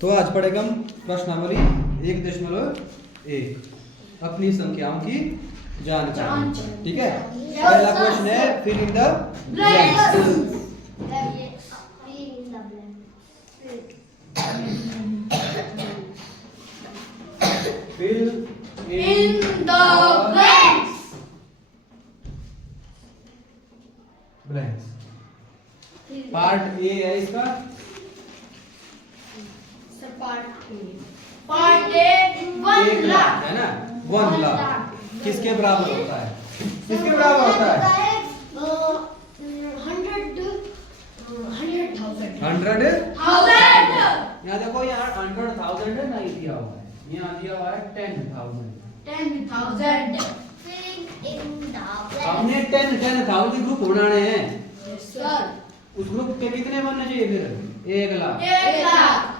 तो आज पढ़ेगा हम प्रश्नावली 1.1 अपनी संख्याओं की जानकारी। ठीक है, पहला क्वेश्चन है fill in the blanks. Fill in the blanks. Part a है इसका, पार्ट ए 1 लाख है ना। 1 लाख किसके बराबर होता है? किसके बराबर होता है? 100,000। यहाँ देखो, यहाँ 100,000 है, नहीं दिया हुआ है, यहाँ दिया हुआ है 10,000। हमने 10,000 ग्रुप बनाने हैं। उस ग्रुप के कितने बनने चाहिए फिर? 1 लाख।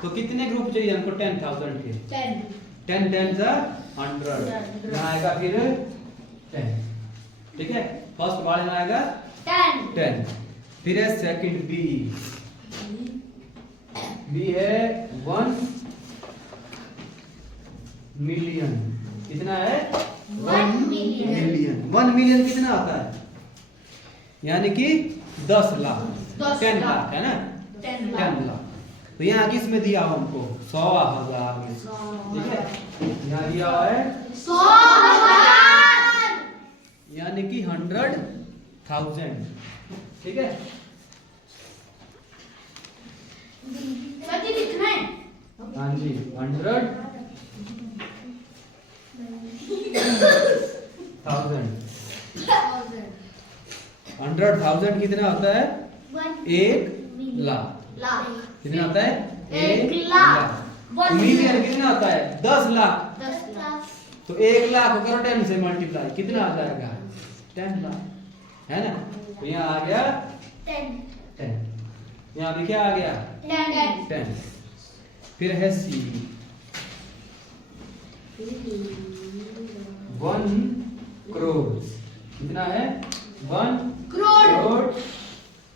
तो कितने ग्रुप चाहिए हमको 10,000 के? 10 10 100। यहाँ आएगा फिर 10। ठीक है, फर्स्ट वाले में आएगा 10। फिर है सेकंड बी है 1 मिलियन। कितना है? 1 मिलियन। 1 मिलियन कितना आता है? यानी कि 10 लाख। 10 लाख है ना, 10 लाख। तो यहाँ किस में दिया हमको? 100,000 में। ठीक है, यहाँ दिया हुआ है 100,000 यानी कि 100,000। ठीक है, सच्ची लिखना है। हाँ जी, 100,000। 100,000 कितना होता है? 1 लाख। कितना होता है? 1 लाख। मिलियन कितना होता है? 10 लाख। तो 1 लाख को करो 10 से मल्टीप्लाई, कितना आ जाएगा? 10 लाख, है ना। तो यहाँ आ गया 10। यहाँ भी क्या आ गया? 10। फिर है सी 1 करोड़। कितना है? 1 करोड़।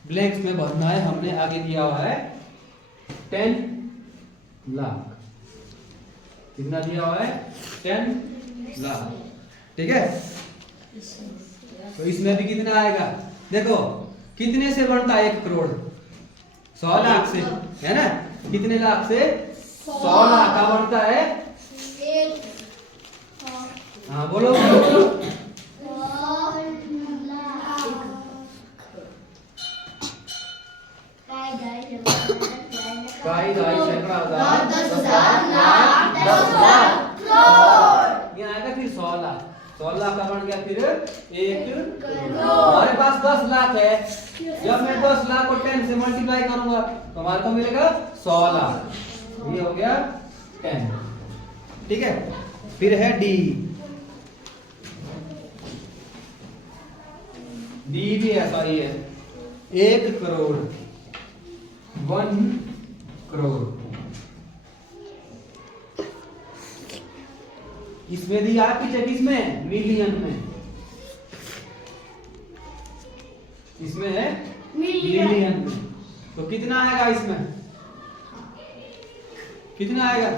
ब्लैंक्स में भरना है, हमने आगे दिया हुआ है 10 लाख। कितना दिया हुआ है? 10 लाख। ठीक है, तो इसमें भी कितना आएगा? देखो कितने से बनता है 1 करोड़? 100 लाख से, है ना। कितने लाख से? 100 लाख का बनता है। हाँ बोलो बोलो। यहाँ आएगा फिर 100 लाख। 100 लाख का बन गया फिर 1 करोड़। हमारे पास 10 लाख है, जब मैं 10 लाख को 10 से मल्टीप्लाई करूंगा तो हमारे को मिलेगा 100 लाख। ये हो गया 10। ठीक है, फिर है डी भी ऐसा ही है 1 करोड़। 1 करोड़। इसमें दिया पीछे किसमें? मिलियन में। इसमें है मिलियन में। तो कितना आएगा इसमें? कितना आएगा?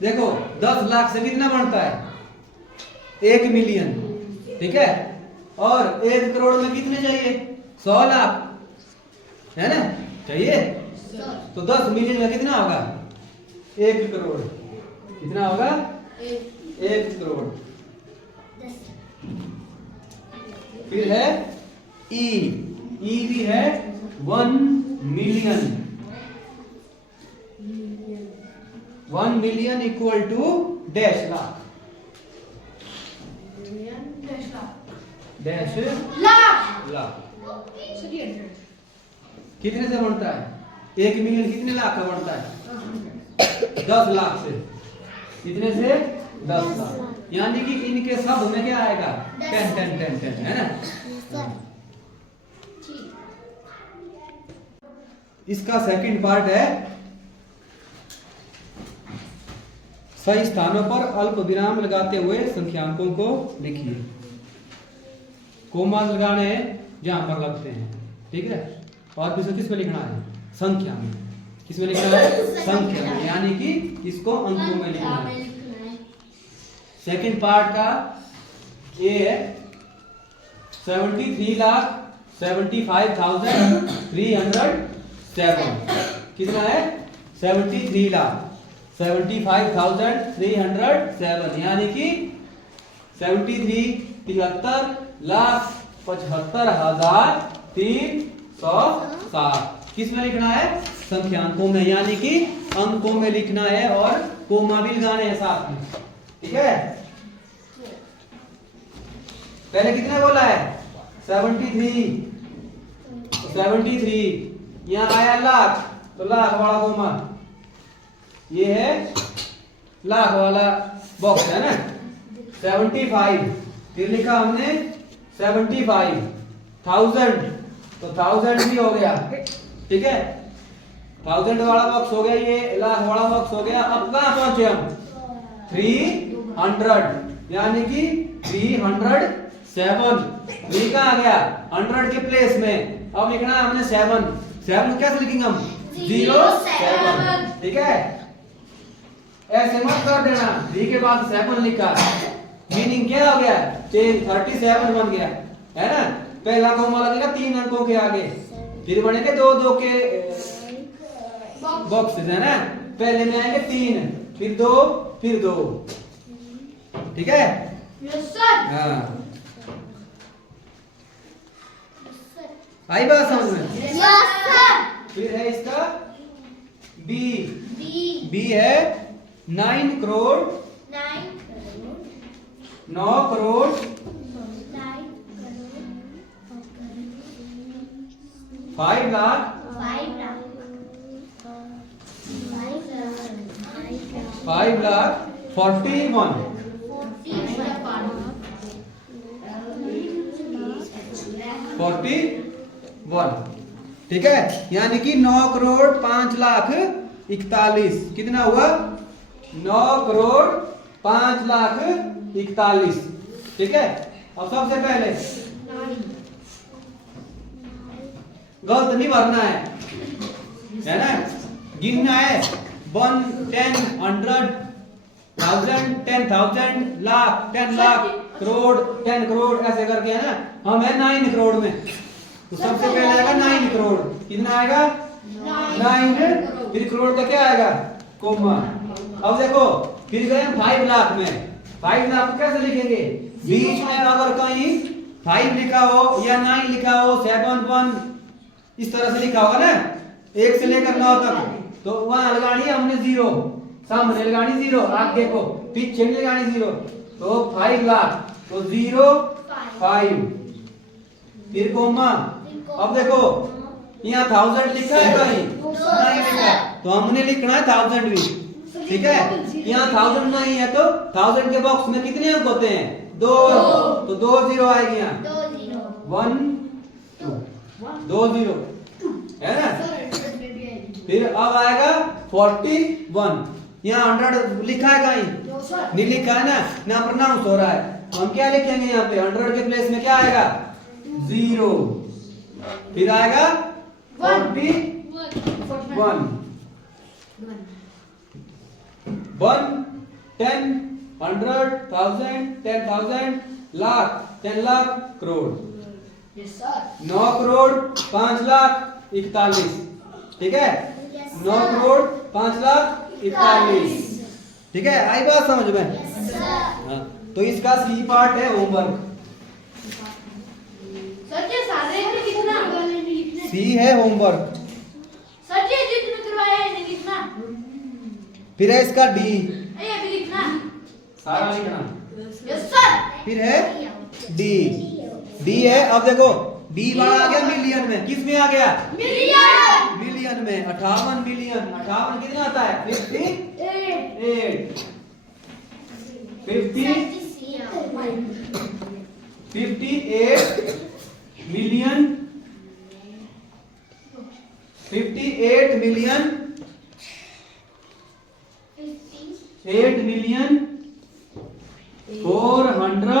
देखो 10 लाख से कितना बनता है? 1 मिलियन। ठीक है, और 1 करोड़ में कितने चाहिए? 100 लाख, है ना, चाहिए। तो 10 मिलियन में कितना होगा? 1 करोड़। कितना होगा? 1 करोड़। फिर है ई भी है 1 million. 1 million equal to dash lakh. Dash lakh कितने से बनता है? 1 मिलियन कितने लाख का बनता है? 10 लाख से। कितने से? 10 लाख। यानी कि इनके सब में क्या आएगा? 10 10 10 10, है ना। इसका सेकंड पार्ट है सही स्थानों पर अल्प विराम लगाते हुए संख्यांकों को लिखिए। कोमा लगाने हैं जहां पर लगते हैं। ठीक है। और किसको किस में लिखना है? संख्या में। किस में लिखना है? संख्या में, यानी कि इसको अंकों में लिखना है। सेकंड पार्ट का ये है 73,75,307। कितना है? 73,75,307, यानी कि 73,75,307। किस में लिखना है? संख्या अंकों में, यानी कि अंकों में लिखना है और कोमा भी लगाने हैं साथ में। ठीक है। पहले कितने बोला है? 73 यहाँ आया लाख, तो लाख वाला कोमा, ये है लाख वाला बॉक्स है ना। 75 फिर लिखा हमने 75,000, तो 1000 भी हो गया। ठीक है, 1000 वाला बॉक्स हो गया, ये लाख वाला बॉक्स हो गया। अब कहां पहुंचे हम? 300, यानी कि 307। 3 कहां आ गया? 100 के प्लेस में। अब लिखना है हमने 7 कैसे लिखेंगे हम? 07। ठीक है, ऐसे मत कर देना। 3 के बाद 7 लिखा, मीनिंग क्या हो गया? 37 बन गया, है ना। पहला कोमा लगेगा 3 अंकों के आगे, फिर बनेंगे 2-2 के बॉक्सेस, है ना। पहले में आएंगे 3, फिर 2, फिर 2। ठीक है। Yes sir. हाँ, आई बात समझ में? Yes sir. फिर है इसका बी। बी है 9 करोड़ 9 करोड़ 5 लाख 41। ठीक है, यानी कि 9 करोड़ 5 लाख 41। कितना हुआ? 9 करोड़ 5 लाख 41। ठीक है। अब सबसे पहले गलत नहीं भरना है ना। गिनना है 1, 10, 100, 1000, 10,000, लाख, 10 लाख, करोड़, 10 करोड़, ऐसे करके, है ना। हम है 9 करोड़ में, तो सबसे पहले आएगा 9 करोड़। कितना आएगा? 9। फिर करोड़ का क्या आएगा? कोमा। अब देखो, फिर गए 5 लाख में। 5 लाख को कैसे लिखेंगे? बीच में अगर कहीं 5 लिखा हो या 9 लिखा हो, 7, 1 इस तरह से लिखा होगा ना, 1 से लेकर 9 तक, तो वहां लगानी है हमने 0, सामने लगानी 0, आगे को पीछे नहीं लगानी 0। तो 5 लाख, तो 0, 5, फिर कोमा। अब देखो, यहाँ 1000 लिखा है कहीं? नहीं लिखा, तो हमने लिखना है 1000 भी। ठीक है, यहाँ 1000 नहीं है, तो 1000 के बॉक्स में कितने अंक होते हैं? 2, तो 2 0 आएगी यहाँ। 1, 2 0, है ना। फिर अब आएगा 41। यहाँ 100 लिखा है कहीं? नहीं लिखा है ना प्रोनाउंस हो रहा है। हम क्या लिखेंगे यहाँ पे? 100 के प्लेस में क्या आएगा? 0। फिर आएगा 41। 1, 10, 100, 1000, 10,000, लाख, 10 लाख, करोड़। 9 करोड़ 5 लाख 41। ठीक है, 9 करोड़ 5 लाख 41। ठीक है, आई बात समझ में? हाँ, तो इसका सी पार्ट है होमवर्क। सी है होमवर्क। फिर है इसका डी, सारा लिखना। फिर है डी। डी है, अब देखो डी वाला आ गया मिलियन में। किस में आ गया? मिलियन में। 58 मिलियन। 58 कितना आता है? 58 मिलियन। 58 million 8 million 400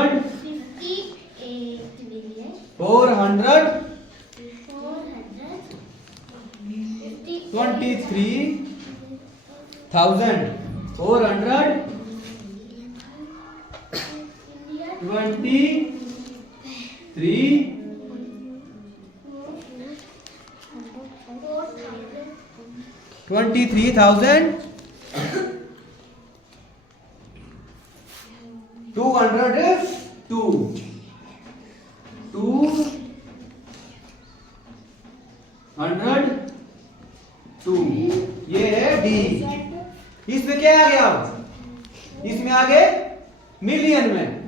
to. ये है डी। इसमें क्या आ गया? इसमें आ गए मिलियन में।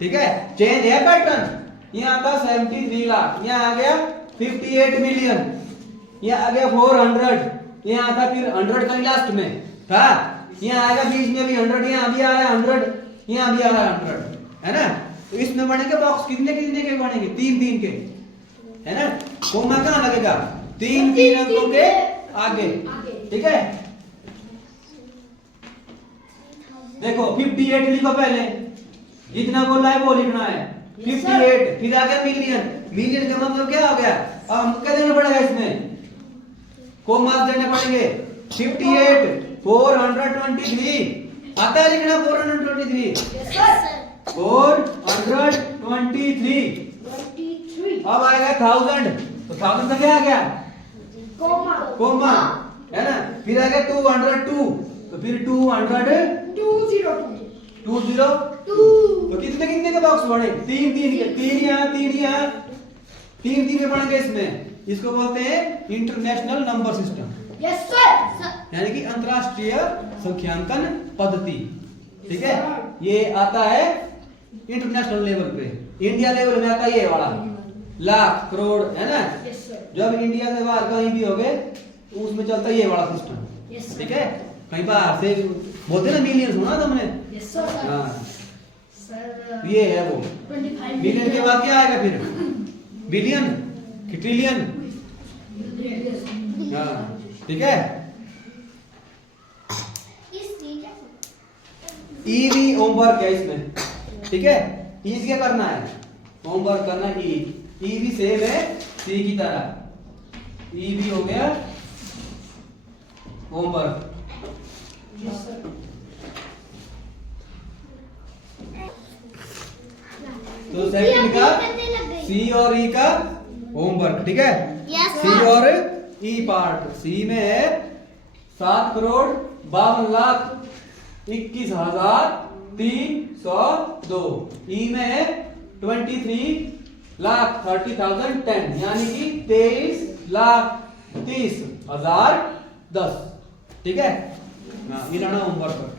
ठीक है, चेंज है पैटर्न। यहाँ था 73 लाख, यहाँ आ गया 58 मिलियन, यहाँ आ गया 400, यहाँ था फिर 100 का लास्ट में था, यहाँ आएगा बीच में भी 100, यहाँ भी आ रहा है 100, यहाँ भी आ रहा है 100, है ना। तो इसमें बनेंगे बॉक्स कितने कितने के बनेंगे? 3 के, है ना। कोमा कहाँ लगेगा? 3 अंकों के आगे। ठीक है, देखो 58 लिखो पहले, जितना बोला है वो लिखना है 58, फिर आ गया मिलियन। मिलियन का मतलब क्या हो गया? अब हमको क्या देना पड़ेगा? इसमें को मार्क्स देने पड़ेंगे। 58 423 आता है लिखना 423। 423 अब आएगा 1000, तो 1000 का क्या आ गया? कोमा, है ना। फिर आ गया 202, तो फिर 202 तो कितने कितने के बॉक्स बने? 3 के, 3 यहाँ 3 के बनेंगे इसमें। इसको बोलते हैं international number system. Yes sir. यानी कि अंतरराष्ट्रीय संख्यांकन पद्धति। ठीक है, ये आता है इंटरनेशनल लेवल पे। इंडिया लेवल में आता है ये वाला लाख करोड़, है ना। जब इंडिया से बाहर कहीं भी हो गए उसमें चलता है ये वाला सिस्टम। ठीक है, कहीं बाहर से बोलते ना मिलियन, सुना तुमने? हाँ, ये है वो। मिलियन के बाद क्या आएगा फिर? Billion, trillion. हाँ, ठीक है। ईवी होमवर्क है इसमें। ठीक है, ई क्या करना है? होमवर्क करना है। ईवी सेम है सी की तरह। ईवी हो गया होमवर्क। तो सेकंड का सी और ई का होमवर्क। ठीक है, सी और ई पार्ट। सी में है 7,52,21,302। ई में है 23,30,10, यानी कि 23,30,10। ठीक है, ये लाना होमवर्क करके।